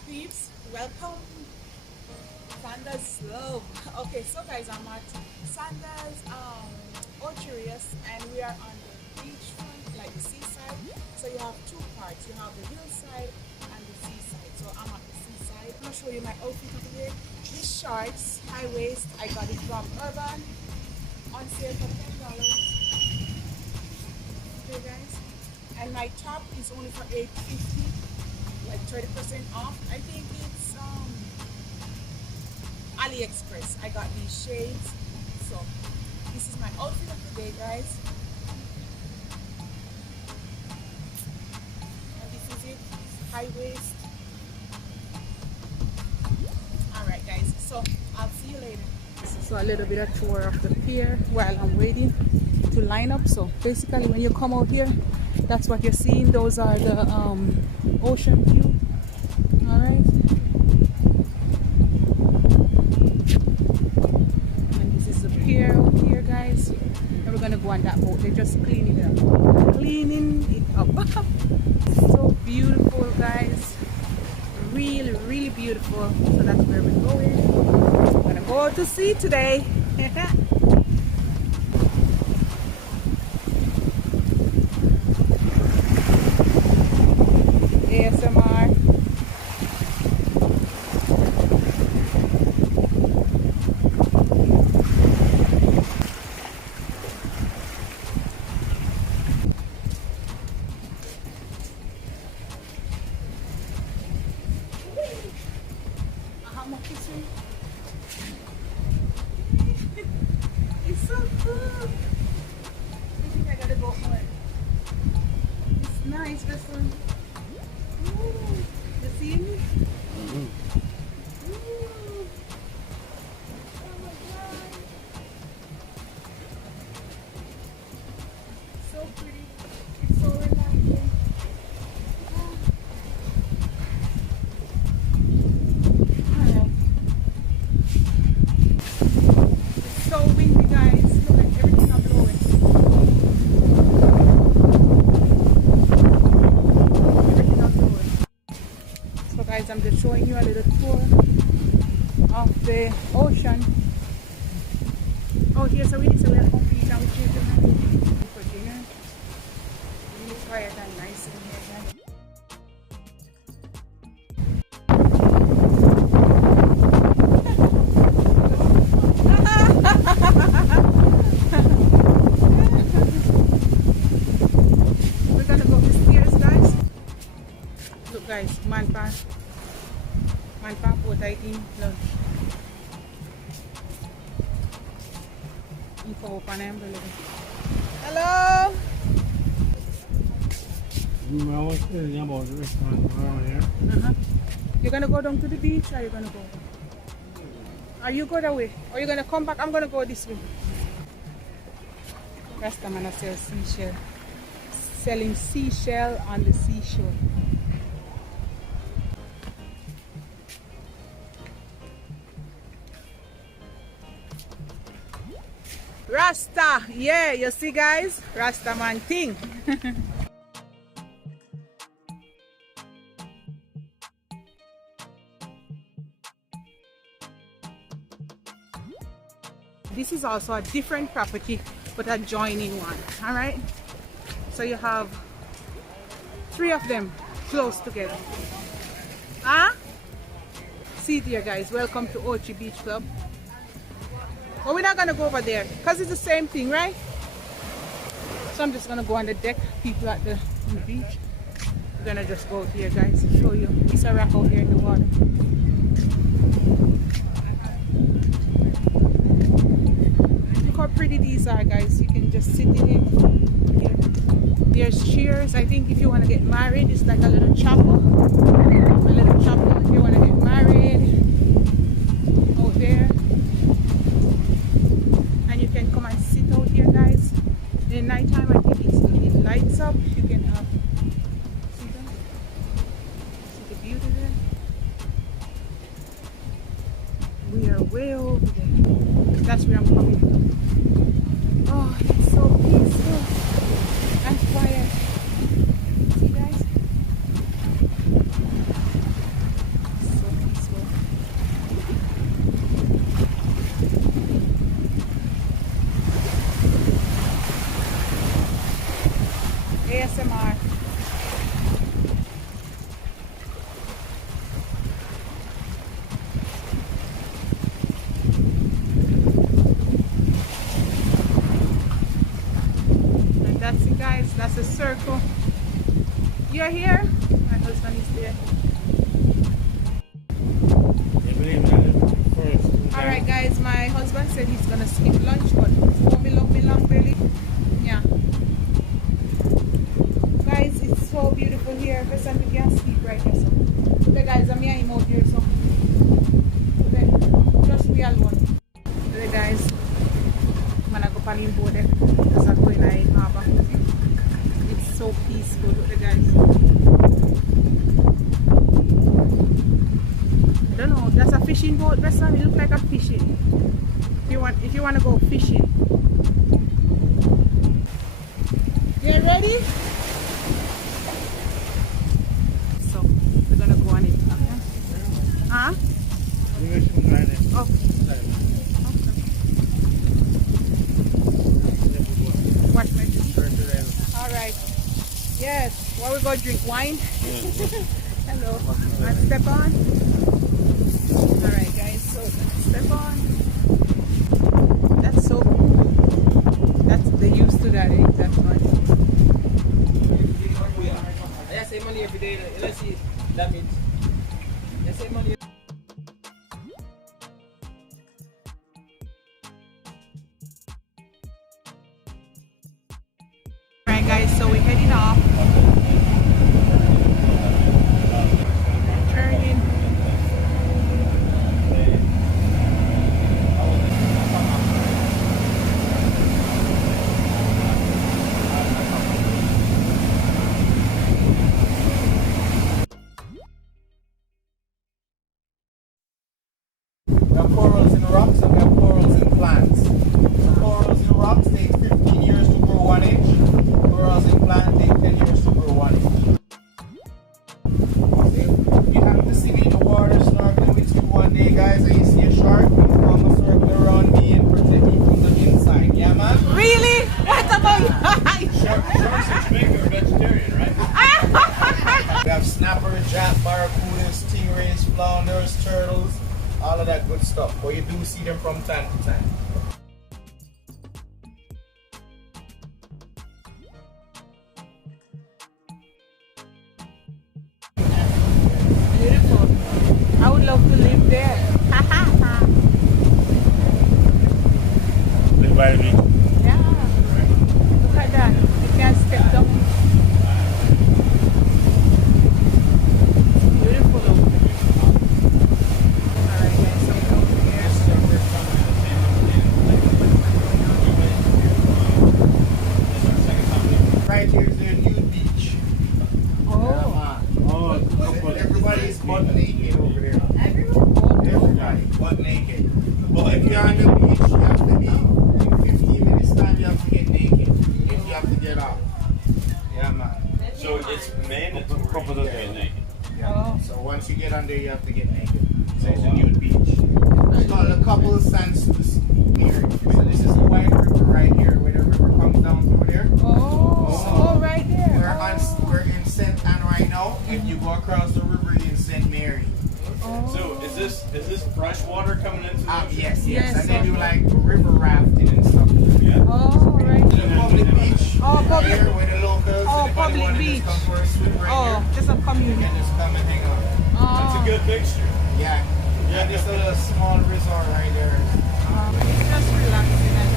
Peeps, welcome. Sandals love. Okay, so guys, I'm at Sandals Ochi Rios, and we are on the beachfront, like the seaside. So you have two parts. You have the hillside and the seaside. So I'm at the seaside. I'm gonna show you my outfit of the day. These shorts, high waist, I got it from Urban on sale for $10. Okay, guys. And my top is only for $8.50, like 30% off. I think it's AliExpress. I got these shades. So this is my outfit of the day, guys. And this is it. High waist. Alright guys, so I'll see you later. So a little bit of tour of the pier while I'm waiting to line up. So basically when you come out here, that's what you're seeing. Those are the ocean view. Alright. And this is the pier out here, guys. And we're gonna go on that boat. They're just cleaning it up. Cleaning it up. So beautiful, guys. Really, really beautiful. So that's where we're going. We're gonna go out to sea today. ASMR. How much is it? It's so cool. I think I gotta go more. It's nice, this one. You see me? Ooh. Oh my god. So pretty. It's so relaxing. Alright. It's so windy, guys. Look at everything I'm blowing. So guys, I'm just showing you a little tour of the ocean. Oh, here, so we need to wear comfy now with children for dinner. Really quiet and nice in here, guys. We're gonna go up the stairs, guys. Look guys, man pa po tayo in lunch. Info pa na yan. Hello! I was thinking about the restaurant around here. You're gonna go down to the beach, or are you gonna go? Are you go that way? Or you gonna come back? I'm gonna go this way. Rasta man sells seashell. Selling seashell on the seashore. Rasta, yeah, you see guys, Rasta man thing. This is also a different property, but adjoining one. All right, so you have 3 of them close together. Huh? See there, guys. Welcome to Ochi Beach Club. But we're not gonna go over there because it's the same thing, right? So I'm just gonna go on the deck. People at the beach. We're gonna just go out here, guys, to show you. It's a rock out here in the water. Look how pretty these are, guys. You can just sit in it. Here. There's chairs. I think if you want to get married, it's like a little chapel. A little chapel if you want to get married. Out there. You can come and sit out here, guys. In the night time, I think it lights up. You can see that? See the beauty there? We are way over there. That's where I'm coming from. Oh, it's so peaceful and quiet. See, guys? That's a circle. You're here? My husband is there. Alright guys, my husband said he's gonna skip lunch, but it won't be long really. Yeah. Guys, it's so beautiful here. First time we can sleep right here. So the guys, I'm here out here, so then just we alone. The guys, I'm gonna go pan in board there. Just go in the harbor. It's so peaceful. Look the guys. I don't know, that's a fishing boat, restaurant. It looks like a fishing. If you want to go fishing. You ready? So we're gonna go on it. Okay. Huh? Oh. Okay. What alright. Yes. What we gonna drink? Wine? Hello. And step on. Alright guys, so step on. That's so cool. That's they used to that, eh? That's right. I save money every day. Let's see that means. I save money. Alright guys, so we're heading off. Turning. We have corals in rocks and we have corals in plants. So corals in rocks take 15 years to grow 1 inch. Corals in plants take 10 years to grow 1 inch. See? You have to see me in the water snorkeling with you one day, guys, and you see a shark, come a circle around me and protect me from the inside. Yeah, man? Really? What about Sharks in Jamaica are vegetarian, right? We have snapper, jack, barracudas, stingrays, flounders, turtles. All of that good stuff, but you do see them from time to time. Beautiful. I would love to live there. Live by the beach. Yeah. Look at that. You can step down. Beautiful. Alright guys, so we're over here. Right here is their new beach. Oh. Everybody's butt naked over there. Everybody, butt naked. But if you're on the beach, you have to be, in 15 minutes time, you have to get naked. If you have to get off. Yeah, man. So it's mandatory to get naked. Yeah. Oh. So once you get on there, you have to get naked. So it's a nude beach. It's called a couple of sands here. So this is the White River right here, where the river comes down through there. Oh, right there. We're in St. Anne right now. If you go across the river, you're in St. Mary. So is this fresh water coming into the ocean? Yes. Yes, And they so- do like river rafting and stuff. Yeah. Oh, right. The public beach. Oh, public- Here where the locals. Oh, anybody public wanna beach. Just come for a swim right Oh, here. just a You community. can just come and hang out. That's a Oh. good mixture. Yeah. Yeah. This little small resort right there. It's just relaxing and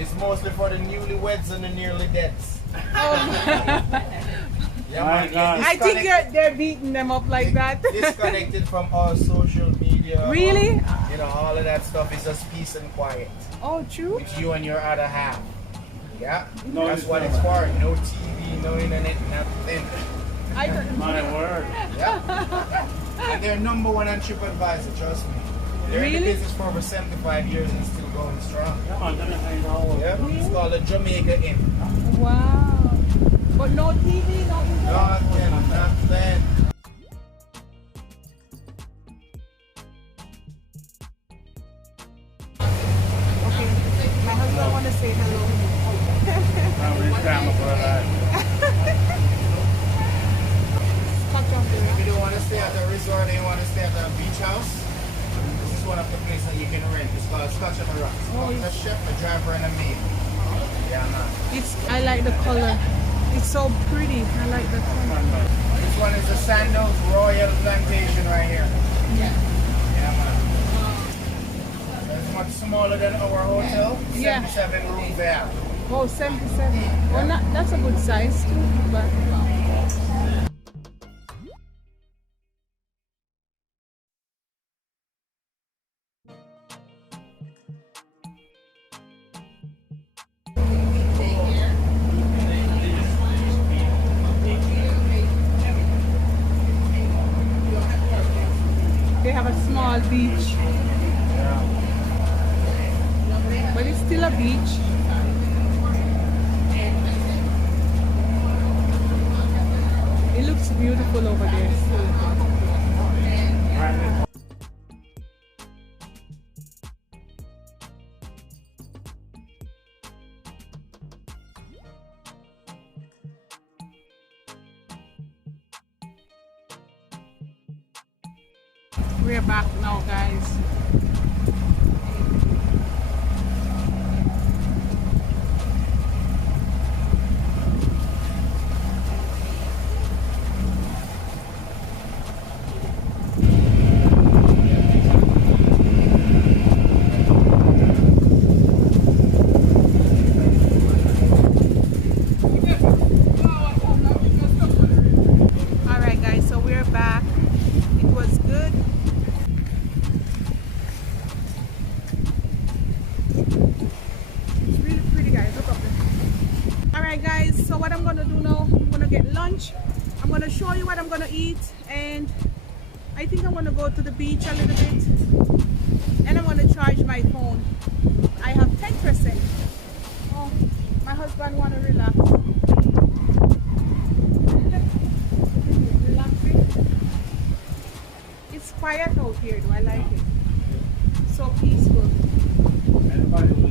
It's mostly for the newlyweds and the nearly deads. Yeah, My man. God. I think they're beating them up like that. Disconnected from all social media. Really? You know, all of that stuff is just peace and quiet. Oh, true. It's you and your other half. Yeah? No, That's it's what not. it's for. No TV, no internet, nothing. I don't My word. Yeah? And they're number one on TripAdvisor, trust me. They're in the Really? business for over 75 years and still going strong. Come on, let me hang all over. Yeah? It's called the Jamaica Inn. Wow. But no TV, no internet. Nothing. Okay. My husband want to say hello. Now we stand for that. Touch on If you don't want to stay at the resort and you want to stay at the beach beach house. This is one of the places that you can rent. It's called Scotch on the Rocks. A chef, a driver, and a maid. Yeah, man. I like the color. It's so pretty. I like the color. This one is the Sandals Royal Plantation right here. Yeah, man. It's much smaller than our hotel. Yeah. 77 rooms there. Oh, 77. Well, that's a good size too. But they have a small beach. But it's still a beach. It looks beautiful over there. We're back now, guys. Alright guys, so we're back. It was good. It's really pretty, guys. Look up there. Alright guys, so what I'm gonna do now, I'm gonna get lunch. I'm gonna show you what I'm gonna eat, and I think I'm gonna go to the beach a little bit, and I'm gonna charge my phone. I have 10%. Oh, my husband wanna relax. Relaxing. It's quiet out here though. I like it. So peaceful. Everybody